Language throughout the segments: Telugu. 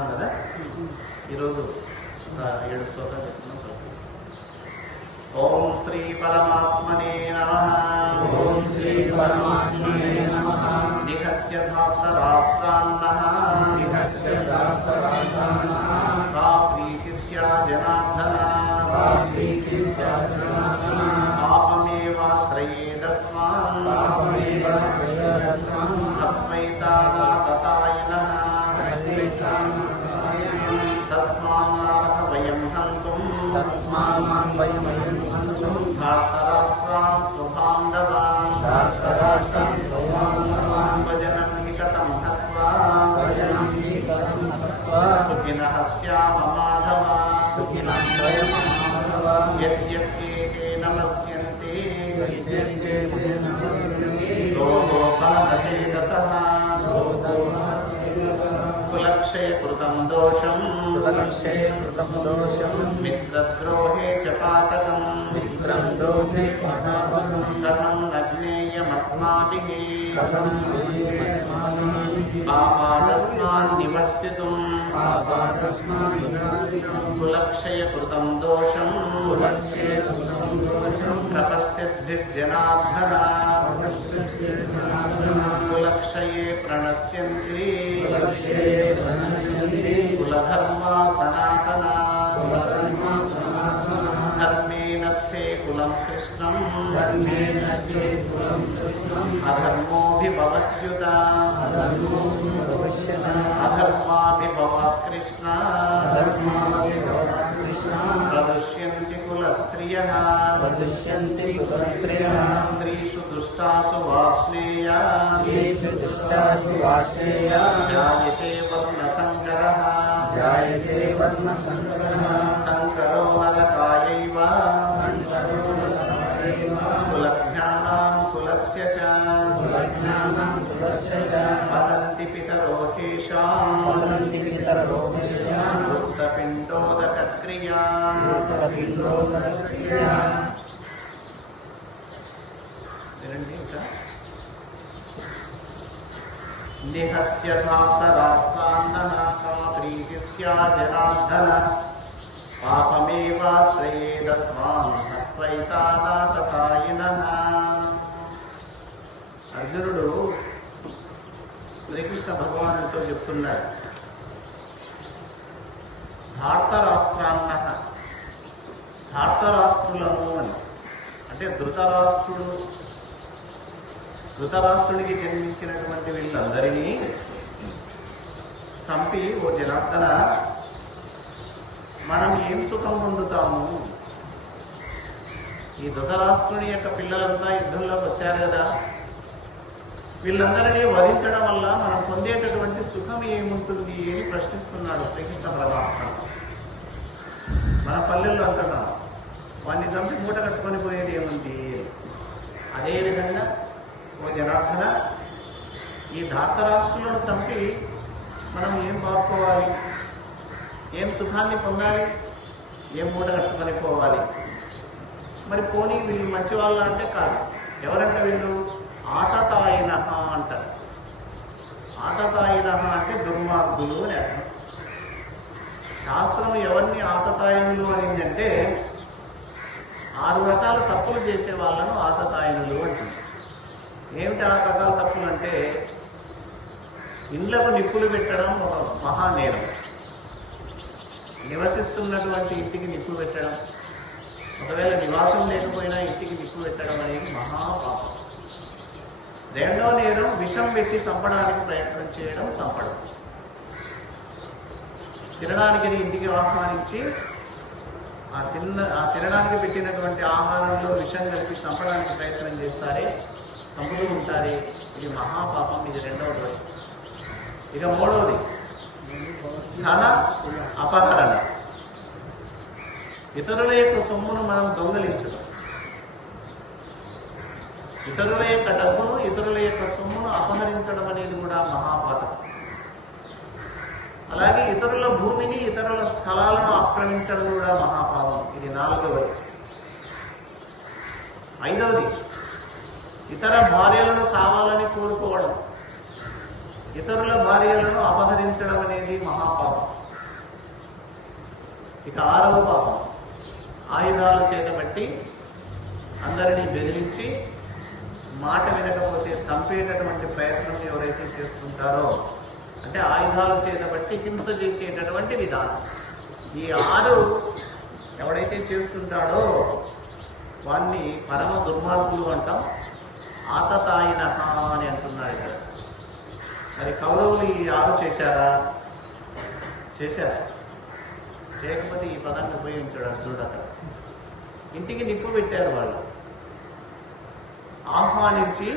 చెప్పుకున్నాం కదా. ఈరోజు 7 శ్లోకాలు చెప్పుకున్నాం. ఓం శ్రీ పరమాత్మనే నమః. ఓం శ్రీ పరమాత్మనే నమః. నిహత్య ధార్తరాష్ట్రాన్నః కా ప్రీతి స్యాత్ జనార్దన పాపమేవాశ్రయేదస్మాన్ అద్వైతానాతతాయినః తస్మాన్నాథ వయం హంతుం ధార్తరాష్ట్రాన్ స్వబాంధవాన్ స్వజనం నికటం హత్వా సుఖినః స్యామ మాధవ. యద్యప్యేకే నమస్యంతే లోభో ఫలమచేతసః కులక్షయకృతం దోషం మిత్రద్రోహే చ పాతకం కథం న జ్ఞేయమస్మాభిః పాపాదస్మాన్ నివర్తితుం కులక్షయకృతం దోషం ప్రపశ్యద్భిర్జనార్దన కులక్షయే ప్రణశ్యంతి కులధర్మా సనాతనా ధర్మేణస్థే కులం కృష్ణం అధర్మోభిభవత్యుత అధర్మాభిభవాత్ కృష్ణ ప్రదృశ్యంతి కులస్త్రియః స్త్రీషు దుష్టాసు వార్ష్ణేయ జాయతే వర్ణసంకరః సంకరో నరకాయైవ కులజ్ఞానాం కులస్య చ వదంతి పితరో తేషాం వృత్తపిండోదకక్రియా. వినండి ఇంకా. నిహత్య ధార్తరాష్ట్రాన్నః కా ప్రీతి స్యాత్ జనార్దన పాపమేవాశ్రయేదస్మాన్ అద్వైతానాతతాయినః. అర్జునుడు శ్రీకృష్ణ భగవానుడితో చెప్తున్నాడు, ధార్తరాష్ట్రాన్నః, ధార్తరాష్ట్రులను అని అంటే ధృతరాష్ట్రునికి జన్మించినటువంటి వీళ్ళందరినీ చంపి, ఓ జనార్దన మనం ఏం సుఖం పొందుతాము? ఈ ధృతరాష్ట్రుని యొక్క పిల్లలంతా యుద్ధంలోకి వచ్చారు కదా, వీళ్ళందరినీ వధించడం వల్ల మనం పొందేటటువంటి సుఖం ఏముంటుంది అని ప్రశ్నిస్తున్నాడు శ్రీకృష్ణ పరమాత్మ. మన పల్లెల్లో అంటున్నాం, వాడిని చంపి మూట కట్టుకొని పోయేది ఏముంది? అదేవిధంగా ఓ జనార్దన, ఈ ధార్తరాష్ట్రులను చంపి మనం ఏం బాగుకోవాలి, ఏం సుఖాన్ని పొందాలి, ఏం మూట కట్టుకొని పోవాలి? మరి పోనీ వీళ్ళు మంచి వాళ్ళు అంటే కాదు. ఎవరంటే వీళ్ళు ఆతతాయినః అంటారు. ఆతతాయినః అంటే దుర్మార్గులు అని అర్థం. శాస్త్రం ఎవరిని ఆతతాయినులు అనిందంటే 6 రకాల తప్పులు చేసే వాళ్ళను ఆతతాయినులు అంటుంది. ఏమిటి 6 రకాల తప్పులు అంటే, ఇండ్లకు నిప్పులు పెట్టడం ఒక మహానేరం, నివసిస్తున్నటువంటి ఇంటికి నిప్పు పెట్టడం, ఒకవేళ నివాసం లేకపోయినా ఇంటికి నిప్పు పెట్టడం అనేది మహాపాపం. 2వ నేరం విషం పెట్టి చంపడానికి ప్రయత్నం చేయడం, చంపడం. తినడానికి ఇంటికి ఆహ్వానించి ఆ తినడానికి పెట్టినటువంటి ఆహారంలో విషం కలిపి చంపడానికి ప్రయత్నం చేస్తారే, చంపుతూ ఉంటారే, ఇది మహాపాపం. ఇది 2వ దోషం. ఇక 3వది ధన అపహరణ. ఇతరుల యొక్క సొమ్మును మనం దొంగలించడం, ఇతరుల యొక్క డబ్బును, ఇతరుల యొక్క సొమ్మును అపహరించడం అనేది కూడా మహాపాపం. అలాగే ఇతరుల భూమిని, ఇతరుల స్థలాలను ఆక్రమించడం కూడా మహాపాపం. ఇది 4వది. 5వది ఇతర భార్యలను కావాలని కోరుకోవడం. ఇతరుల భార్యలను అపహరించడం అనేది మహాపాపం. ఇక 6వ పాపం, ఆయుధాలు చేతబట్టి అందరినీ బెదిరించి మాట వినకపోతే చంపేటటువంటి ప్రయత్నం ఎవరైతే చేస్తుంటారో, అంటే ఆయుధాలు చేతబట్టి హింస చేసేటటువంటి విధానం. ఈ 6 ఎవడైతే చేస్తుంటాడో వాణ్ణి పరమ దుర్మార్గులు అంటాం. ఆతతాయిన అని అంటున్నాడు ఇక్కడ. మరి కౌరవులు ఈ 6 చేశారా? చేశారు. చేయకపోతే ఈ పదాన్ని ఉపయోగించాడు అర్జునుడు. అక్కడ ఇంటికి నిప్పు పెట్టారు వాళ్ళు. ఆహ్వానించి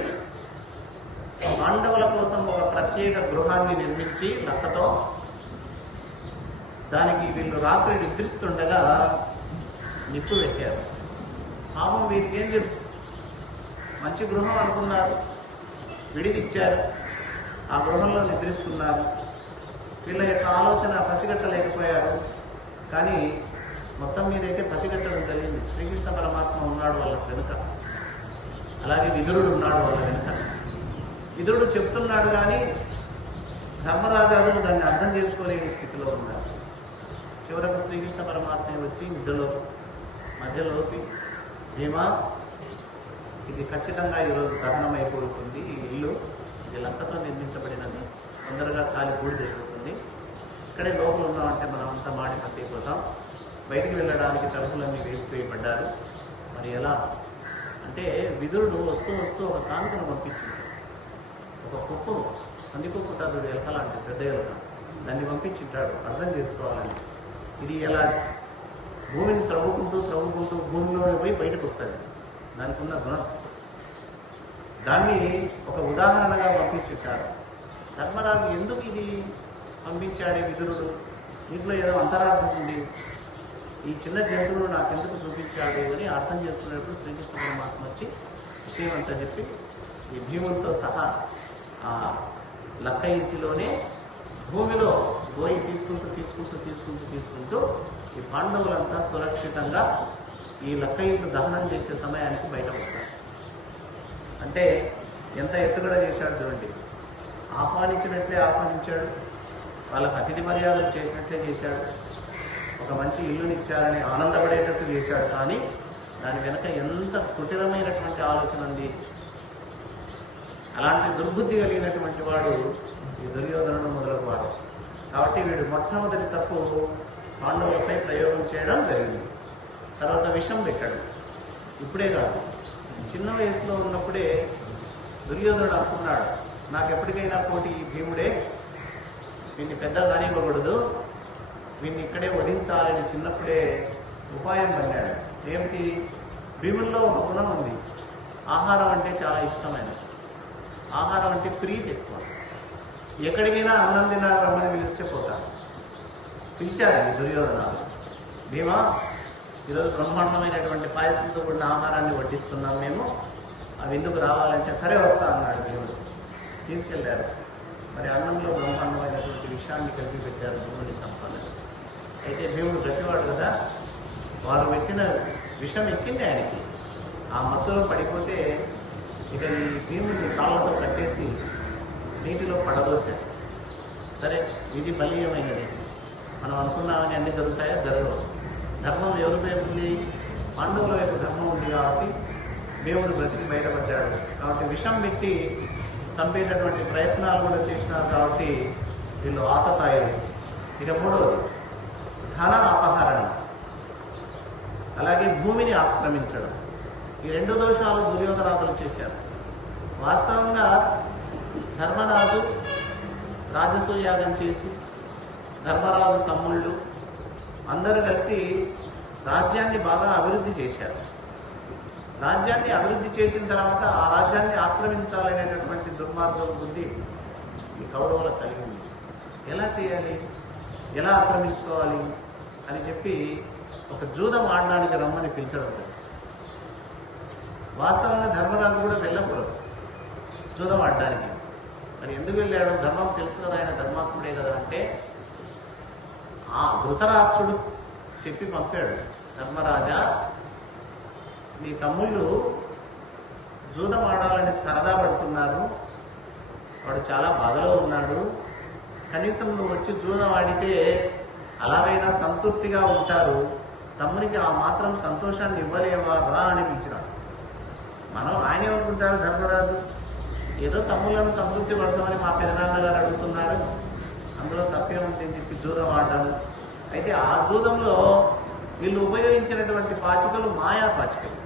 పాండవుల కోసం ఒక ప్రత్యేక గృహాన్ని నిర్మించి లక్కతో దానికి వీళ్ళు రాత్రి నిద్రిస్తుండగా నిప్పు పెట్టారు. పాపం వీరికి ఏం తెలుసు? మంచి గృహం అనుకున్నారు, విడిదిచ్చారు, ఆ గృహంలో నిద్రిస్తున్నారు. వీళ్ళ యొక్క ఆలోచన పసిగట్టలేకపోయారు. కానీ మొత్తం మీదైతే పసిగట్టడం జరిగింది. శ్రీకృష్ణ పరమాత్మ ఉన్నాడు వాళ్ళ వెనుక, అలాగే విదురుడు ఉన్నాడు వాళ్ళ వెనుక. విదురుడు చెప్తున్నాడు కానీ ధర్మరాజాదులు దాన్ని అర్థం చేసుకోలేని స్థితిలో ఉన్నారు. చివరకు శ్రీకృష్ణ పరమాత్మ వచ్చి మధ్యలోకి, భీమా, ఇది ఖచ్చితంగా ఈరోజు దహనం అయిపోతుంది. ఈ ఇల్లు ఇది లంకతో నిర్మించబడినది, తొందరగా కాలి బూడిదైపోతుంది. ఇక్కడే లోపల ఉన్నామంటే మనం అంతా మాడి పసైపోతాం. బయటికి వెళ్ళడానికి తలుపులన్నీ వేసివేయబడ్డారు. మరి ఎలా అంటే విదురుడు వస్తూ వస్తూ ఒక కానుకను పంపించింది. ఒక కుక్కు, పందికొక్కు ఉంటుంది, ఎలక లాంటి పెద్ద ఎలక, దాన్ని పంపించింటాడు అర్థం చేసుకోవాలని. ఇది ఎలా భూమిని త్రవ్వుకుంటూ భూమిలోనే పోయి బయటకు వస్తుంది. దానికి ఉన్న గుణం. దాన్ని ఒక ఉదాహరణగా పంపించుంటారు. ధర్మరాజు ఎందుకు ఇది పంపించాడే విదురుడు? దీంట్లో ఏదో అంతరార్థం ఉంది, ఈ చిన్న జంతువును నాకెందుకు చూపించాడు అని అర్థం చేసుకునేటప్పుడు శ్రీకృష్ణ పరమాత్మ వచ్చి విషయం అంతా చెప్పి ఈ భీములతో సహా ఆ లక్క ఇంటిలోనే భూమిలో గోయి తీసుకుంటూ ఈ పాండవులంతా సురక్షితంగా ఈ లక్క ఇంటి దహనం చేసే సమయానికి బయటపడతారు. అంటే ఎంత ఎత్తుగడ చేశాడు చూడండి. ఆహ్వానించినట్లే ఆహ్వానించాడు, వాళ్ళకు అతిథి మర్యాదలు చేసినట్లే చేశాడు, ఒక మంచి ఇల్లునిచ్చారని ఆనందపడేటట్టు చేశాడు. కానీ దాని వెనక ఎంత కుటిలమైనటువంటి ఆలోచన ఉంది. అలాంటి దుర్బుద్ధి కలిగినటువంటి వాడు ఈ దుర్యోధనుడు మొదలగు వాడు. కాబట్టి వీడు మొట్టమొదటి తప్పు పాండవులపై ప్రయోగం చేయడం జరిగింది. తర్వాత విషం పెట్టాడు. ఇప్పుడే కాదు, చిన్న వయసులో ఉన్నప్పుడే దుర్యోధనుడు అనుకున్నాడు, నాకు ఎప్పటికైనా పోటీ ఈ భీముడే, వీడిని పెద్ద కానివ్వకూడదు, వీడిని ఇక్కడే వధించాలని చిన్నప్పుడే ఉపాయం పన్నాడు. ఏమిటి? భీముల్లో ఒక గుణం ఉంది, ఆహారం అంటే చాలా ఇష్టమైనది, ఆహారం అంటే ప్రీతి ఎక్కువ. ఎక్కడికైనా అన్నం తినా రమ్మని పిలిస్తే పోతారు. పిలిచారు దుర్యోధనాలు, భీమా ఈరోజు బ్రహ్మాండమైనటువంటి పాయసంతో కూడిన ఆహారాన్ని వడ్డిస్తున్నాం మేము, అవి ఎందుకు రావాలంటే సరే వస్తా అన్నాడు భీముడు. తీసుకెళ్లారు. మరి అన్నంలో బ్రహ్మాండమైనటువంటి విషయాన్ని కలిపి పెట్టారు భీముడిని చంపాలని. అయితే భీముడు గట్టివాడు కదా, వారు పెట్టిన విషం ఎక్కింది ఆయనకి. ఆ మత్తులో పడిపోతే ఇక ఈ భీముడిని కాళ్ళతో కట్టేసి నీటిలో పడదోశాడు. సరే, ఇది బలీయమైనది, మనం అనుకున్నామని అన్నీ జరుగుతాయో జరగవు. ధర్మం ఎవరి వైపు ఉంది? పాండవుల వైపు ధర్మం ఉంది. కాబట్టి భీముడు బ్రతికి బయటపడ్డాడు. కాబట్టి విషం పెట్టి చంపేటటువంటి ప్రయత్నాలు కూడా చేసినారు. కాబట్టి వీళ్ళు ఆతతాయి. ఇక మూడవది ధన అపహరణ, అలాగే భూమిని ఆక్రమించడం. ఈ రెండు దోషాలు దుర్యోధనాదులు చేశారు. వాస్తవంగా ధర్మరాజు రాజసూయాగం చేసి ధర్మరాజు తమ్ముళ్ళు అందరూ కలిసి రాజ్యాన్ని బాగా అభివృద్ధి చేశారు. రాజ్యాన్ని అభివృద్ధి చేసిన తర్వాత ఆ రాజ్యాన్ని ఆక్రమించాలనేటటువంటి దుర్మార్గ బుద్ధి ఈ కౌరవులకు కలిగింది. ఎలా చేయాలి, ఎలా ఆక్రమించుకోవాలి అని చెప్పి ఒక జూదం ఆడడానికి రమ్మని పిలిచడం. వాస్తవంగా ధర్మరాజు కూడా వెళ్ళకూడదు జూదం ఆడడానికి. మరి ఎందుకు వెళ్ళాడు? ధర్మం తెలుసు కదా, ఆయన ధర్మాత్ముడే కదా. అంటే ఆ ధృతరాష్ట్రుడు చెప్పి పంపాడు, ధర్మరాజా నీ తమ్ముళ్ళు జూదం ఆడాలని సరదా పడుతున్నారు, వాడు చాలా బాధలో ఉన్నాడు, కనీసం నువ్వు వచ్చి జూదం ఆడితే అలాగైనా సంతృప్తిగా ఉంటారు, తమ్మునికి ఆ మాత్రం సంతోషాన్ని ఇవ్వలేవా రా అని పిలిచినాడు. మనం ఆయన ఏమనుకుంటారు, ధర్మరాజు ఏదో తమ్ములను సంతృప్తి పరచమని మా పెదనాన్నగారు అడుగుతున్నారు, అందులో తప్పేముంటుంది చెప్పి జూదం ఆడ్డాను. అయితే ఆ జూదంలో వీళ్ళు ఉపయోగించినటువంటి పాచికలు మాయా పాచికలు,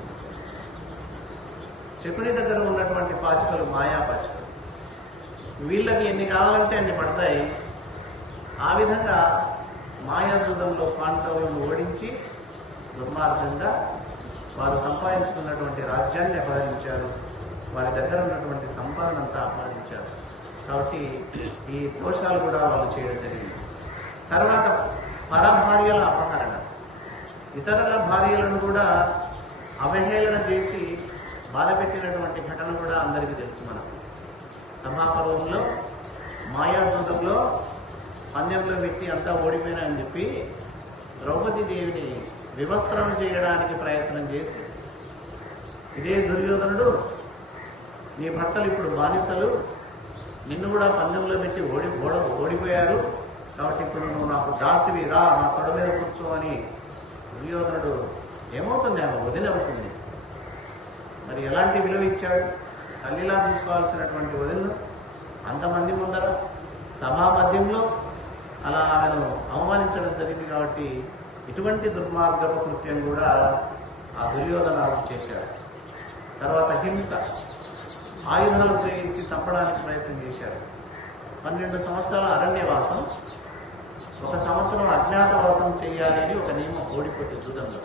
శకుని దగ్గర ఉన్నటువంటి పాచికలు మాయా పాచికలు. వీళ్ళకి ఎన్ని కావాలంటే అన్ని పడతాయి. ఆ విధంగా మాయా జూదంలో పాండవులను ఓడించి దుర్మార్గంగా వారు సంపాదించుకున్నటువంటి రాజ్యాన్ని అపహరించారు, వారి దగ్గర ఉన్నటువంటి సంపాదనంతా అపహరించారు. కాబట్టి ఈ దోషాలు కూడా వాళ్ళు చేయడం జరిగింది. తర్వాత పరభార్యల అపహరణ, ఇతరుల భార్యలను కూడా అవహేళన చేసి బాధపెట్టినటువంటి ఘటన కూడా అందరికీ తెలుసు. మనకు సభాపర్వంలో మాయాజూదంలో పందెంలో పెట్టి అంతా ఓడిపోయినా అని చెప్పి ద్రౌపదీదేవిని వివస్త్రం చేయడానికి ప్రయత్నం చేసి, ఇదే దుర్యోధనుడు నీ భర్తలు ఇప్పుడు బానిసలు, నిన్ను కూడా పందెంలో పెట్టి ఓడిపోయారు, కాబట్టి ఇప్పుడు నువ్వు నాకు దాసివి రా, నా తొడ మీద కూర్చో అని దుర్యోధనుడు ఏమవుతుంది, ఆమె వదిలవుతుంది. మరి ఎలాంటి విలువ ఇచ్చాడు, తల్లిలా చూసుకోవాల్సినటువంటి వదిలిను అంతమంది ముందర సభా మధ్యంలో అలా ఆమెను అవమానించడం జరిగింది. కాబట్టి ఇటువంటి దుర్మార్గపు కృత్యం కూడా ఆ దుర్యోధనాలు చేశాడు. తర్వాత హింస, ఆయుధాలు ఉపయోగించి చంపడానికి ప్రయత్నం చేశారు. 12 సంవత్సరాల అరణ్యవాసం, 1 సంవత్సరం అజ్ఞాతవాసం చేయాలి అని ఒక నియమం ఓడిపోతే జూదంలో.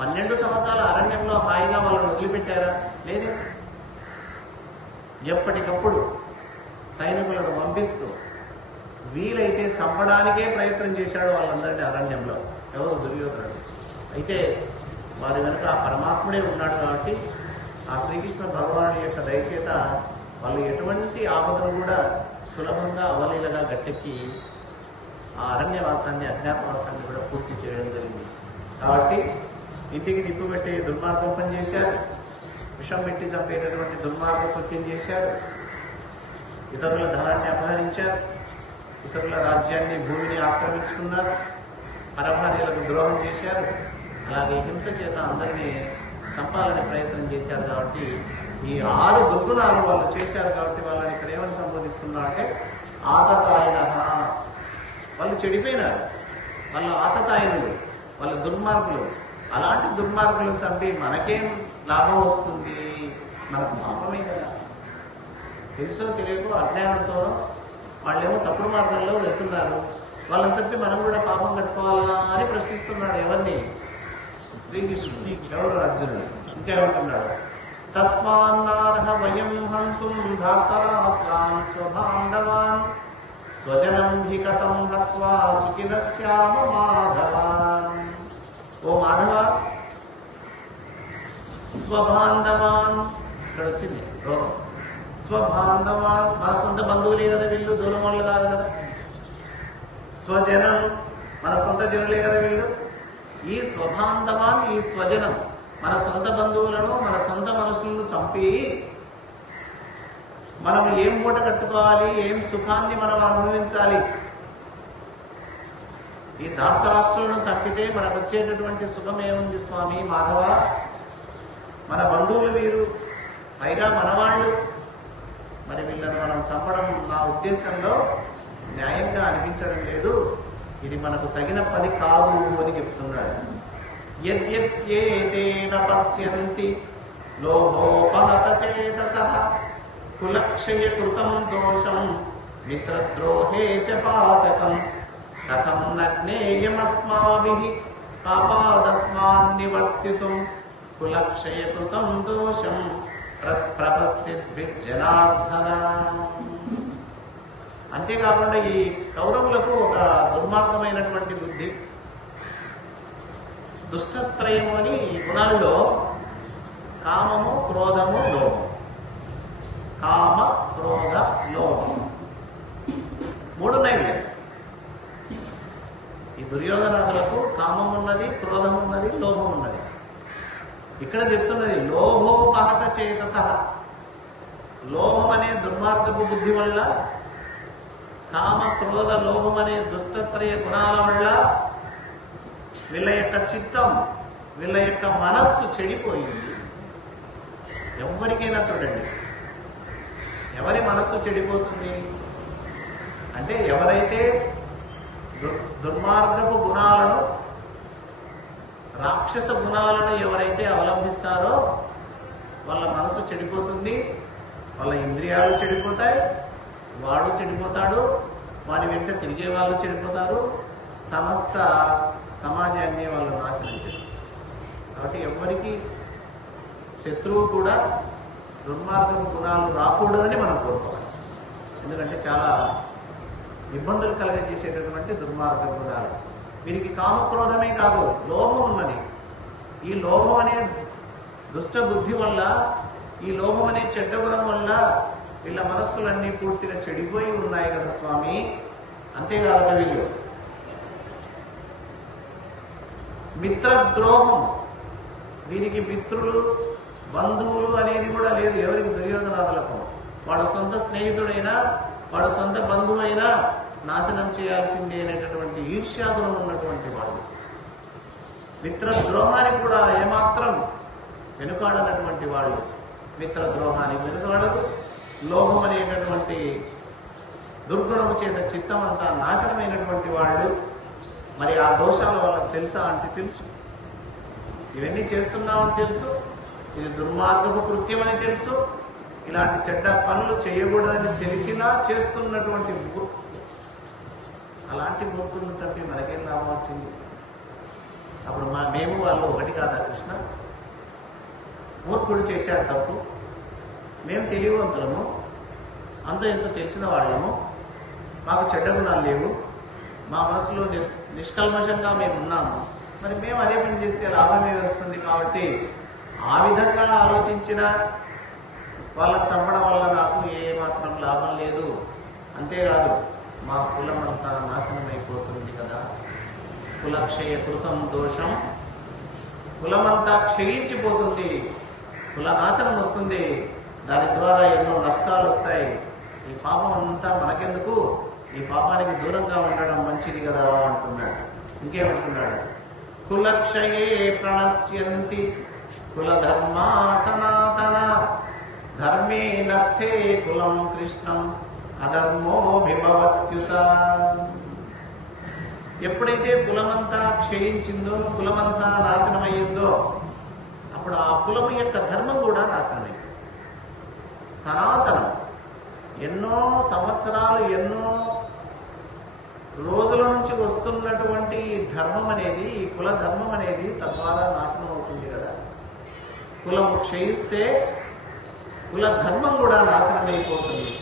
12 సంవత్సరాల అరణ్యంలో హాయిగా వాళ్ళని వదిలిపెట్టారా? లేదే. ఎప్పటికప్పుడు సైనికులను పంపిస్తూ వీలైతే చంపడానికే ప్రయత్నం చేశాడు వాళ్ళందరినీ అరణ్యంలో. ఎవరు? దుర్యోధనుడు. అయితే వారి వెనుక ఆ పరమాత్ముడే ఉన్నాడు కాబట్టి ఆ శ్రీకృష్ణ భగవానుడి యొక్క దయచేత వాళ్ళు ఎటువంటి ఆపదను కూడా సులభంగా అవలీలగా గట్టెక్కి ఆ అరణ్యవాసాన్ని, అజ్ఞాతవాసాన్ని కూడా పూర్తి చేయడం జరిగింది. కాబట్టి ఇంటికి నిప్పు పెట్టి దుర్మార్గం పని చేశారు, విషం పెట్టి చంపేటటువంటి దుర్మార్గ కృత్యం చేశారు, ఇతరుల ధనాన్ని అపహరించారు, ఇతరుల రాజ్యాన్ని, భూమిని ఆక్రమించుకున్నారు, పరభార్యలకు ద్రోహం చేశారు, అలాగే హింస చేత అందరినీ చంపాలని ప్రయత్నం చేశారు. కాబట్టి ఈ 6 దుర్గుణాలు వాళ్ళు చేశారు. కాబట్టి వాళ్ళని ఇక్కడ ఏమని సంబోధిస్తున్నా అంటే ఆతతాయన, వాళ్ళు చెడిపోయినారు, వాళ్ళు ఆతతాయనులు, వాళ్ళు దుర్మార్గులు. అలాంటి దుర్మార్గులను చంపి మనకేం లాభం వస్తుంది? మనకు పాపమే కదా. తెలుసో తెలియకో అజ్ఞానంతోనో వాళ్ళేమో తప్పుడు మార్గంలో వెళ్తున్నారు, వాళ్ళని చెప్పి మనం కూడా పాపం కట్టుకోవాలా అని ప్రశ్నిస్తున్నాడు. ఎవరిని? శ్రీకృష్ణుడు. ఎవరు? అర్జునుడు. ఇంకేమంటున్నాడు? తస్మాన్నార్హ వయం హంతుం ధాతరాస్త్రాన్ స్వబాంధవాన్ స్వజనం హి కథం హత్వా సుఖినస్యామ మాధవాన్. ఓ మాధవ, స్వబాంధవాన్, ఇక్కడ వచ్చింది రోగం. స్వబాంధవాన్, మన సొంత బంధువులే కదా వీళ్ళు, దూరం వాళ్ళు కాదు కదా. స్వజనం, మన సొంత జనులే కదా వీళ్ళు. ఈ స్వబాంధవాన్, ఈ స్వజనం, మన సొంత బంధువులను, మన సొంత మనుషులను చంపి మనం ఏం మూట కట్టుకోవాలి, ఏం సుఖాన్ని మనం అనుభవించాలి? ఈ ధార్తరాష్ట్రులను చంపితే మనకు వచ్చేటటువంటి సుఖం ఏముంది స్వామి మాధవ? మన బంధువులు వీరు, పైగా మనవాళ్ళు. మరి వీళ్ళను మనం చంపడం నా ఉద్దేశంలో న్యాయంగా అనిపించడం లేదు, ఇది మనకు తగిన పని కాదు అని చెప్తున్నాడు. యద్యప్యేతేన పశ్యంతి లోభోపహత చేతసః కులక్షయ కృతం దోషం మిత్రద్రోహే చ పాతకం కథం నజ్ఞేయమస్మాభిః పాపాదస్మాన్ నివర్తితుం కులక్షయ కృతం దోషం ప్రపశ్చిద్భిర్జనార్దన. అంతేకాకుండా ఈ కౌరవులకు ఒక దుర్మార్గమైనటువంటి బుద్ధి, దుష్టత్రయము అని గుణాల్లో కామము, క్రోధము, లోభం. కామ, క్రోధ, లోభం 3 ఉన్నాయి. ఈ దుర్యోధనాదులకు కామం ఉన్నది, క్రోధం ఉన్నది, లోభం ఉన్నది. ఇక్కడ చెప్తున్నది లోభోపహత చేతసః. లోభం అనే దుర్మార్గపు బుద్ధి వల్ల, కామ క్రోధ లోభం అనే దుష్టత్రయ గుణాల వల్ల వీళ్ళ యొక్క చిత్తం, వీళ్ళ యొక్క మనస్సు చెడిపోయింది. ఎవరికైనా చూడండి, ఎవరి మనస్సు చెడిపోతుంది అంటే ఎవరైతే దుర్మార్గపు గుణాలను, రాక్షస గుణాలను ఎవరైతే అవలంబిస్తారో వాళ్ళ మనసు చెడిపోతుంది, వాళ్ళ ఇంద్రియాలు చెడిపోతాయి, వాడు చెడిపోతాడు, వారి వెంట తిరిగే వాళ్ళు చెడిపోతారు, సమస్త సమాజాన్ని వాళ్ళు నాశనం చేస్తారు. కాబట్టి ఎవ్వరికి శత్రువు కూడా దుర్మార్గపు గుణాలు రాకూడదని మనం కోరుకోవాలి. ఎందుకంటే చాలా ఇబ్బందులు కలగజేసేటటువంటి దుర్మార్గ గుణాలు. వీరికి కామక్రోధమే కాదు, లోభం ఉన్నది. ఈ లోభం అనే దుష్ట బుద్ధి వల్ల, ఈ లోభం అనే చెడ్డ గుణం వల్ల వీళ్ళ మనస్సులన్నీ పూర్తిగా చెడిపోయి ఉన్నాయి కదా స్వామి. అంతేకాదు, వీళ్ళు మిత్రద్రోహం, వీరికి మిత్రులు బంధువులు అనేది కూడా లేదు. ఎవరికి? దుర్యోధనాదులకు. వాడు సొంత స్నేహితుడైనా, వాడు సొంత బంధువైనా నాశనం చేయాల్సిందే అనేటటువంటి ఈర్ష్యాగుణం ఉన్నటువంటి వాడు. మిత్రద్రోహానికి కూడా ఏమాత్రం వెనుకాడనటువంటి వాళ్ళు. మిత్రద్రోహానికి వెనుకాడదు. లోభం అనేటటువంటి దుర్గుణము చేత చిత్తం అంతా నాశనమైనటువంటి వాళ్ళు. మరి ఆ దోషాలు వాళ్ళకి తెలుసా అంటే తెలుసు. ఇవన్నీ చేస్తున్నామని తెలుసు, ఇది దుర్మార్గపు కృత్యం అని తెలుసు, ఇలాంటి చెడ్డ పనులు చేయకూడదని తెలిసినా చేస్తున్నటువంటి మూర్ఖులు. అలాంటి మూర్ఖులను చంపి మనకేం లాభం వచ్చింది? అప్పుడు మేము వాళ్ళు ఒకటి కాదా కృష్ణ? మూర్ఖుడు చేశాడు తప్పు, మేము తెలివివంతులము, అంత ఎంత తెలిసిన వాళ్ళము, మాకు చెడ్డ గుణాలు లేవు, మా మనసులో నిష్కల్మషంగా మేము ఉన్నాము. మరి మేము అదే పని చేస్తే లాభమే వస్తుంది. కాబట్టి ఆ విధంగా ఆలోచించిన వాళ్ళని చంపడం వల్ల నాకు ఏమాత్రం లాభం లేదు. అంతేకాదు, మా కులం అంతా నాశనం అయిపోతుంది కదా. కులక్షయ కృతం దోషం, కులమంతా క్షయించిపోతుంది, కుల నాశనం వస్తుంది, దాని ద్వారా ఎన్నో నష్టాలు వస్తాయి. ఈ పాపం అంతా మనకెందుకు? ఈ పాపానికి దూరంగా ఉండడం మంచిది కదా అంటున్నాడు. ఇంకేమంటున్నాడు? కులక్షయే ప్రణశ్యంతి కులధర్మా సనాతన ధర్మే నస్థే కులం కృష్ణం అధర్మోభిభవత్యుత. ఎప్పుడైతే కులమంతా క్షయించిందో, కులమంతా నాశనమయ్యిందో, అప్పుడు ఆ కులము యొక్క ధర్మం కూడా నాశనమైంది. సనాతనం, ఎన్నో సంవత్సరాలు, ఎన్నో రోజుల నుంచి వస్తున్నటువంటి ధర్మం అనేది, ఈ కుల ధర్మం అనేది తద్వారా నాశనం అవుతుంది కదా. కులము క్షయిస్తే కుల ధర్మం కూడా నాశనమైపోతుంది.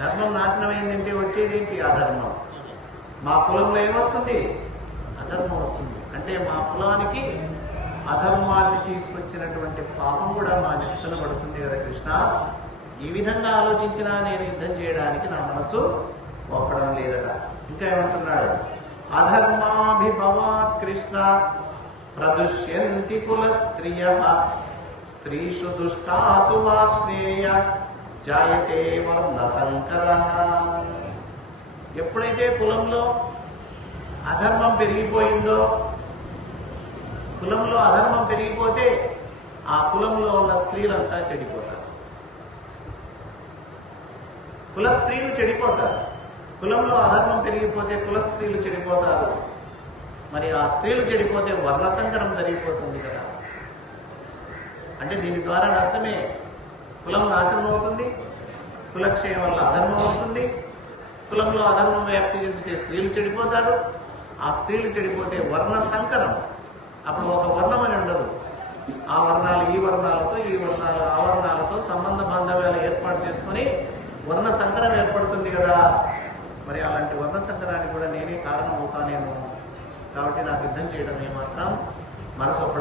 ధర్మం నాశనమైందంటే వచ్చేది ఏంటి? అధర్మం. మా కులంలో ఏమొస్తుంది? అధర్మం వస్తుంది. అంటే మా కులానికి అధర్మాన్ని తీసుకొచ్చినటువంటి పాపం కూడా మా నెత్తున పడుతుంది కదా కృష్ణ. ఈ విధంగా ఆలోచించినా నేను యుద్ధం చేయడానికి నా మనసు ఒప్పడం లేదట. ఇంకా ఏమంటున్నాడు? అధర్మాభిభవాత్ కృష్ణ ప్రదుష్యంతి కుల స్త్రియః స్త్రీషు దుష్టాసు వాస్నేయ జాయతే వర్ణ సంకరః. ఎప్పుడైతే కులంలో అధర్మం పెరిగిపోయిందో, కులంలో అధర్మం పెరిగిపోతే ఆ కులంలో ఉన్న స్త్రీలంతా చెడిపోతారు. కుల స్త్రీలు చెడిపోతారు. కులంలో అధర్మం పెరిగిపోతే కుల స్త్రీలు చెడిపోతారు. మరి ఆ స్త్రీలు చెడిపోతే వర్ణ సంకరం జరిగిపోతుంది కదా. అంటే దీని ద్వారా నష్టమే. కులం నాశనం అవుతుంది, కులక్షయం వల్ల అధర్మం వస్తుంది, కులంలో అధర్మం వ్యాప్తి చెందితే స్త్రీలు చెడిపోతారు, ఆ స్త్రీలు చెడిపోతే వర్ణ సంకరం. అప్పుడు ఒక వర్ణం అని ఉండదు. ఆ వర్ణాలు ఈ వర్ణాలతో, ఈ వర్ణాలు ఆ వర్ణాలతో సంబంధ బాంధవ్యాలు ఏర్పాటు చేసుకుని వర్ణ సంకరం ఏర్పడుతుంది కదా. మరి అలాంటి వర్ణ సంకరానికి కూడా నేనే కారణం అవుతానేమో. కాబట్టి నాకు యుద్ధం చేయడం ఏమాత్రం మనసు